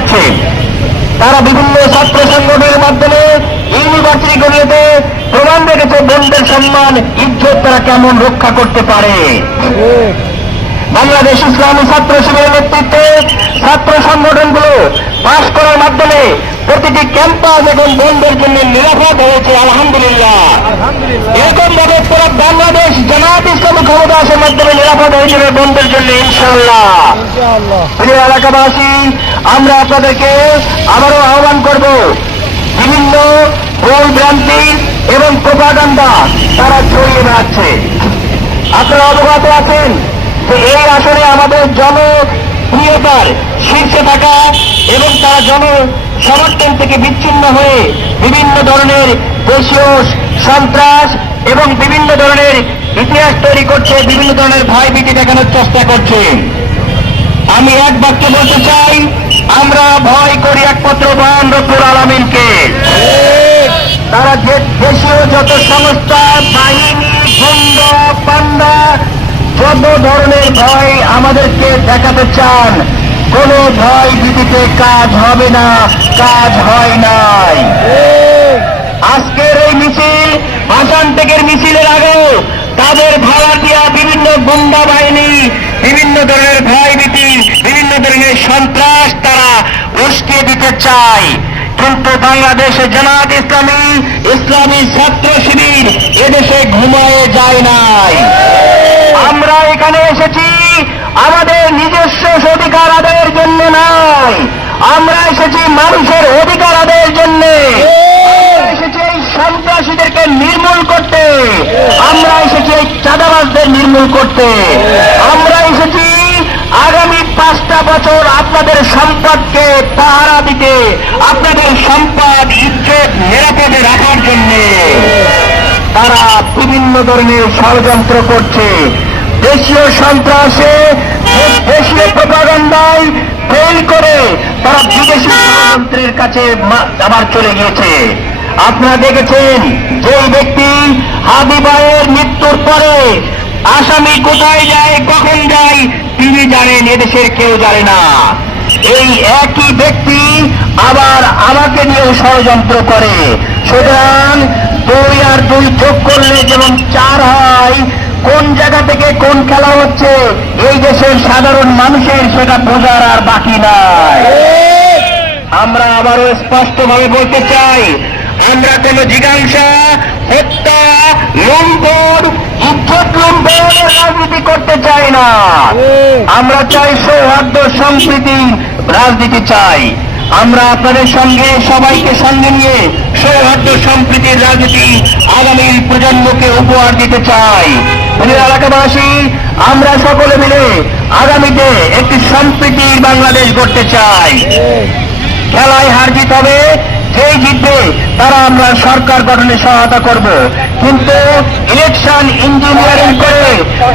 যাচ্ছে। তারা বিভিন্ন ছাত্র সংগঠনের মাধ্যমে ইউনিভার্সিটিগুলিতে প্রমাণ রেখেছে বোনদের সম্মান ইজ্জত তারা কেমন রক্ষা করতে পারে। বাংলাদেশ ইসলামী ছাত্র শিবিরের নেতৃত্বে ছাত্র সংগঠনগুলো পাশ করার মাধ্যমে প্রতিটি ক্যাম্পাস এখন বোনদের জন্য নিরাপদ হয়েছে, আলহামদুলিল্লাহ। এরকম ভাবে পুরো বাংলাদেশ জামায়াত ইসলামী ক্ষমতা আসার মাধ্যমে নিরাপদ হয়ে যাবে বোনদের জন্য, ইনশাআল্লাহ। প্রিয় এলাকাবাসী, আমরা আপনাদেরকে আবারও আহ্বান করব, বিভিন্ন ভুল ভ্রান্তি এবং প্রোপাগান্ডা তারা ছড়িয়ে বেড়াচ্ছে। আপনারা অবগত আছেন যে এই আসনে আমাদের জনপ্রিয়তার শীর্ষে থাকা এবং তারা জনসমর্থন থেকে বিচ্ছিন্ন হয়ে বিভিন্ন ধরনের দেশীয় সন্ত্রাস এবং বিভিন্ন ধরনের ইতিহাস তৈরি করছে, বিভিন্ন ধরনের ভয়ভীতি দেখানোর চেষ্টা করছে। আমি এক বাক্যে বলতে চাই, আমরা ভয় করি একমাত্র মহান রব্বুল আলামিনকে। তারা যে দেশীয় যত সংস্থা, বাহিনী, গুন্ড, পান্ডা, যত ধরনের ভয় আমাদেরকে দেখাতে চান, কোন ভয় ভীতিতে কাজ হবে না, কাজ হয় নাই। আজকের এই মিছিল আসাম থেকে মিছিলের আগেও তাদের ভাড়া দিয়া বিভিন্ন গুন্ডা বাহিনী, বিভিন্ন ধরনের ভয়ভীতি, বিভিন্ন ধরনের সন্ত্রাস তারা উস্কে দিতে চায়। কিন্তু বাংলাদেশে জামায়াত ইসলামী, ইসলামী ছাত্র শিবির এদেশে ঘুমায়ে যায় নাই। আমরা এখানে এসেছি আমাদের নিজস্ব অধিকার আদায়ের জন্য নয়, আমরা এসেছি মানুষের অধিকার আদায়ের জন্য। এসেছি এই সন্ত্রাসীদেরকে নির্মূল করতে, আমরা এসেছি এই চাঁদাবাজদের নির্মূল করতে। আমরা এসেছি আগামী 5টা বছর আপনাদের সম্পদকে পাহারা দিতে, আপনাদের সম্পদ ইজ্জত নিরাপদে রাখার জন্য। তারা বিভিন্ন ধরনের ষড়যন্ত্র করছে, দেশীয় সন্ত্রাসে, দেশীয় প্রোপাগান্ডায় ফেল করে তারা বিদেশি ষড়যন্ত্রের কাছে আবার চলে গিয়েছে। আপনারা দেখেছেন যে ব্যক্তি হাবিবায়ের মৃত্যুর পরে আসামি কোথায় যায়, কখন যায়, তিনি জানেন, এদেশের কেউ জানে না। এই একই ব্যক্তি আবার আমাকে নিয়েও ষড়যন্ত্র করে। সুতরাং 2 আর 2 যোগ করলে যেমন 4 হয়, কোন জায়গা থেকে কোন খেলা হচ্ছে এই দেশের সাধারণ মানুষের সেটা বোঝার আর বাকি নাই। আমরা আবারও স্পষ্টভাবে বলতে চাই, আমরা কোন জিজ্ঞাসা, হত্যা, লুণ্ঠন, ইজ্জত লুণ্ঠনের রাজনীতি করতে চাই না। আমরা চাই সৌহার্দ্য সম্প্রীতি রাজনীতি চাই। আমরা আপনাদের সঙ্গে সবাইকে সঙ্গে নিয়ে সৌহার্দ্য সম্প্রীতির রাজনীতি আগামী প্রজন্মকে উপহার দিতে চাই। এলাকাবাসী, আমরা সকলে মিলে আগামীতে একটি সম্প্রীতির বাংলাদেশ গড়তে চাই। খেলায় হার জিত হবে, যেই জিতবে তারা আমরা সরকার গঠনে সহায়তা করব। কিন্তু ইলেকশন ইঞ্জিনিয়ারিং করে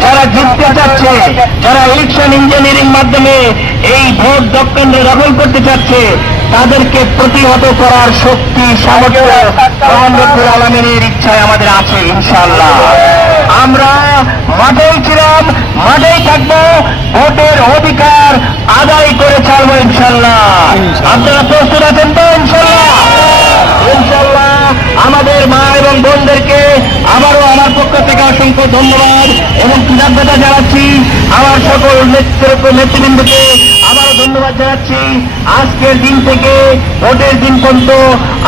যারা জিততে চাচ্ছে, যারা ইলেকশন ইঞ্জিনিয়ারিং মাধ্যমে এই ভোট দপ্তরে দখল করতে চাচ্ছে, তাদেরকে প্রতিহত করার শক্তি, সামর্থ্য মহান রব্বুল আলামিনের ইচ্ছায় আমাদের আছে, ইনশাআল্লাহ। আমরা মাঠেই ছিলাম, মাঠেই থাকবো, ভোটের অধিকার আদায় করে ছাড়বো, ইনশাআল্লাহ। আপনারা প্রস্তুত আছেন তো? ইনশাআল্লাহ। ইনশাআল্লাহ আমাদের মা এবং বোনদেরকে আবারও আমার পক্ষ থেকে অসংখ্য ধন্যবাদ এবং কৃতজ্ঞতা জানাচ্ছি। আমার সকল নেতৃবৃন্দকে আবারও ধন্যবাদ জানাচ্ছি। আজকের দিন থেকে ভোটের দিন পর্যন্ত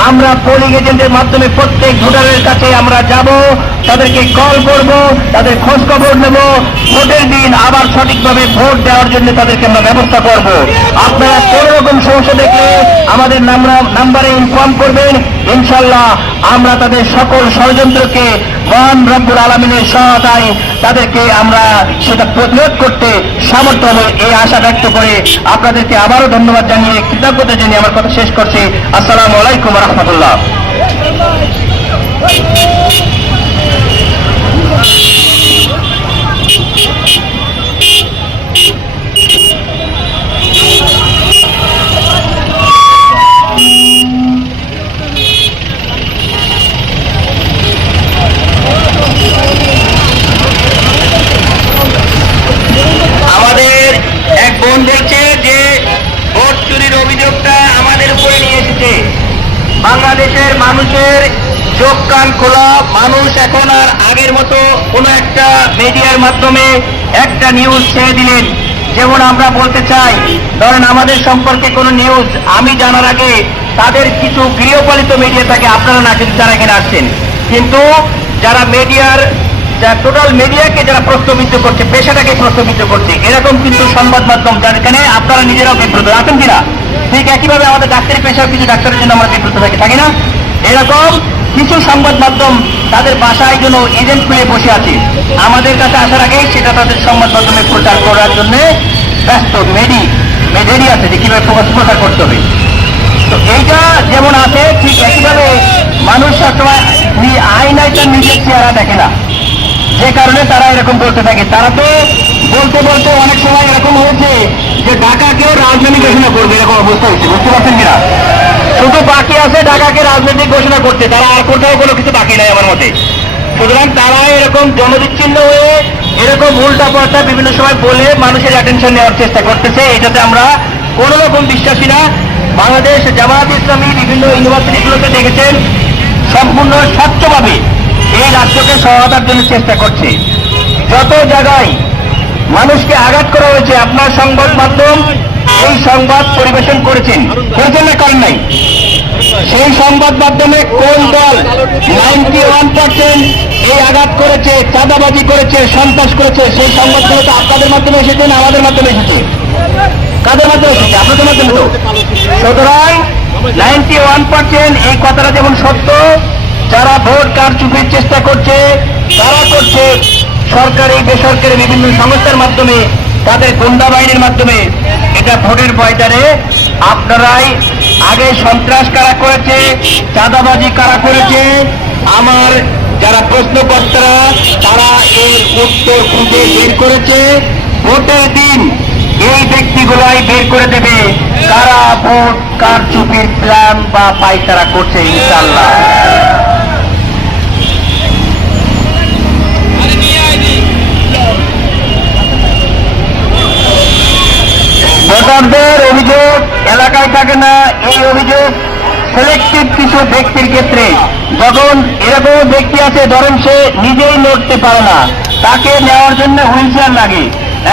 আমরা পোলিং এজেন্টের মাধ্যমে প্রত্যেক ভোটারের কাছে আমরা যাব, তাদেরকে কল করব, তাদের খোঁজ খবর নেব। ভোটের দিন আবার সঠিকভাবে ভোট দেওয়ার জন্য তাদেরকে আমরা ব্যবস্থা করব। আপনারা কোন রকম সমস্যা দেখলে আমাদের নাম্বারে ইনফর্ম করবেন, ইনশাআল্লাহ আমরা তাদের সকল ষড়যন্ত্রকে মহান রব্বুল আলামিনের সহায়তায় তাদেরকে আমরা সেটা প্রতিরোধ করতে সামর্থ্য হবে, এই আশা ব্যক্ত করে আপনাদেরকে আবারও ধন্যবাদ জানিয়ে, কৃতজ্ঞতা জানিয়ে আমার কথা শেষ করছি। আসসালামু আলাইকুম ওয়া রাহমাতুল্লাহ। আমাদের এক বোন বলছে যে ভোট চুরির অভিযোগটা বাংলাদেশের মানুষের চোখ কান খোলা। মানুষ এখন আর আগের মতো কোনো একটা মিডিয়ার মাধ্যমে একটা নিউজ ছেড়ে দিলেন। যেমন আমরা বলতে চাই, ধরেন আমাদের সম্পর্কে কোনো নিউজ আমি জানার আগে তাদের কিছু গৃহপালিত মিডিয়া থাকে, আপনারা না কিন্তু যারা এখানে আসছেন, কিন্তু যারা মিডিয়ার টোটাল মিডিয়াকে যারা প্রশ্নবিদ্ধ করছে, পেশাটাকে প্রশ্নবিদ্ধ করছে, এরকম কিন্তু সংবাদ মাধ্যম যেখানে আপনারা নিজেরাও বিব্রত আছেন কিনা, ঠিক একইভাবে আমাদের ডাক্তারি পেশাও কিছু ডাক্তারের জন্য আমরা বিব্রত থাকি না? এরকম কিছু সংবাদ মাধ্যম তাদের বাসায় জন্য এজেন্ট খুলে বসে আছে, আমাদের কাছে আসার আগে সেটা তাদের সংবাদ মাধ্যমে প্রচার করার জন্য ব্যস্ত মেডি আছে যে কিভাবে প্রচার করতে হবে। তো এইটা যেমন আছে, ঠিক একইভাবে মানুষ সবসময় আয়নায় তার নিজের চেহারা দেখে না, যে কারণে তারা এরকম বলতে থাকে। তারা তো বলতে বলতে অনেক সময় এরকম হয়েছে যে ঢাকাকেও রাজধানী ঘোষণা করবে, এরকম অবস্থা হয়েছে, বুঝতে পারছেন কিনা? শুধু বাকি আছে ঢাকাকে রাজনৈতিক ঘোষণা করতে, তারা আর কোথাও কোনো কিছু বাকি নাই আমার মতে। সুতরাং তারা এরকম জনবিচ্ছিন্ন হয়ে এরকম উল্টা পাল্টা বিভিন্ন সময় বলে মানুষের অ্যাটেনশন নেওয়ার চেষ্টা করতেছে, এটাতে আমরা কোন রকম বিশ্বাসী না। বাংলাদেশ জামায়াত ইসলামী বিভিন্ন ইউনিভার্সিটিগুলোতে দেখেছেন সম্পূর্ণ স্বচ্ছভাবে এই রাষ্ট্রকে সহায়তার জন্য চেষ্টা করছে। যত জায়গায় মানুষকে আঘাত করা হয়েছে, আপনার সংবাদ মাধ্যম এই সংবাদ পরিবেশন করেছেন না করেন নাই? সেই সংবাদ মাধ্যমে কোন দল 91% এই আঘাত করেছে, চাঁদাবাজি করেছে, সন্ত্রাস করেছে, সেই সংবাদগুলো তো আপনাদের মাধ্যমে এসেছে না আমাদের মাধ্যমে এসেছে? কাদের মাধ্যমে এসেছে? আপনাদের মাধ্যমে তো। সুতরাং 91% এই কথাটা যেমন সত্য, যারা ভোট কারচুপির চেষ্টা করছে তারা করছে সরকারি বেসরকারি বিভিন্ন সংস্থার মাধ্যমে, তাদের গুন্ডা বাহিনীর মাধ্যমে। এটা ভোটের পয়দারে আপনারাই আগে সন্ত্রাস কারা করেছে, চাঁদাবাজি কারা করেছে, আমার যারা প্রশ্নকর্তারা তারা এর উত্তর খুঁজে বের করেছে। ভোটের দিন এই ব্যক্তিগুলাই বের করে দেবে কারা ভোট কারচুপির প্ল্যান বা পায়তারা করছে ইনশাআল্লাহ। ভোটারদের অভিযোগ এলাকায় থাকে না, এই অভিযোগ সিলেক্টিভ কিছু ব্যক্তির ক্ষেত্রে। যখন এরকম ব্যক্তি আছে, ধরেন সে নিজেই লড়তে পারে না, তাকে নেওয়ার জন্য হুইল চেয়ার লাগে।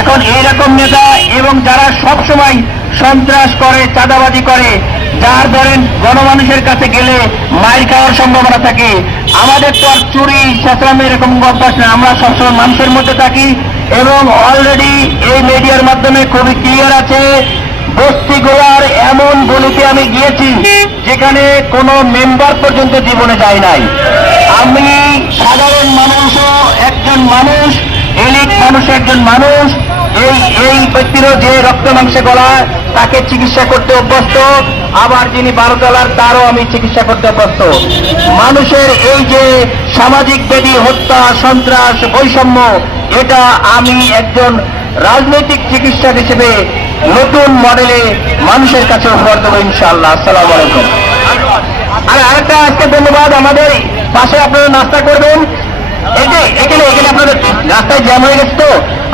এখন এইরকম নেতা এবং যারা সব সময় সন্ত্রাস করে, চাঁদাবাজি করে, যার ধরেন গণমানুষের কাছে গেলে মাইর খাওয়ার সম্ভাবনা থাকে। আমাদের তো আর চুরি চেঁচামের এরকম অভ্যাস না, আমরা সবসময় মানুষের মধ্যে থাকি। এবং অলরেডি এই মিডিয়ার মাধ্যমে খুবই ক্লিয়ার আছে, বস্তিগুলার এমন গলিতে আমি গিয়েছি যেখানে কোনো মেম্বার পর্যন্ত জীবনে যায় নাই। আমি সাধারণ মানুষও একজন মানুষ, এলিট মানুষ একজন মানুষ, এই ব্যক্তিরও যে রক্ত মাংসে গলা তাকে চিকিৎসা করতে অভ্যস্ত, আবার যিনি 12 তলার তারও আমি চিকিৎসা করতে অভ্যস্ত। মানুষের এই যে সামাজিক ব্যাধি, হত্যা, সন্ত্রাস, বৈষম্য, এটা আমি একজন রাজনৈতিক চিকিৎসক হিসেবে নতুন মডেলে মানুষের কাছে উপহার দেবো ইনশাআল্লাহ। আসসালামু আলাইকুম। আর আরেকটা আজকে ধন্যবাদ, আমাদের পাশে আপনারা নাস্তা করবেন, এখানে আপনাদের রাস্তায় জ্যাম হয়ে গেছে, তো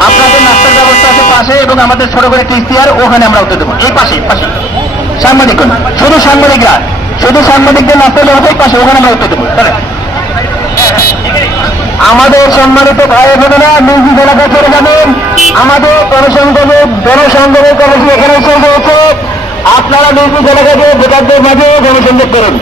আপনাদের নাস্তার ব্যবস্থা আছে পাশে, এবং আমাদের ছোট করে একটি ইস্তিহার ওখানে আমরা উঠে দেবো। এই পাশে সাংবাদিক শুধু সাংবাদিকদের নাস্তার ব্যবস্থা পাশে, ওখানে আমরা উঠে দেবো। আমাদের সম্মানিত ভাই বোনেরা নিজ এলাকায় চলে যাবেন, আমাদের জনসংযোগের কমিটি এখানে এসে রয়েছে, আপনারা নিজ এলাকাকে ভোটারদের মাঝে জনসংযোগ করুন।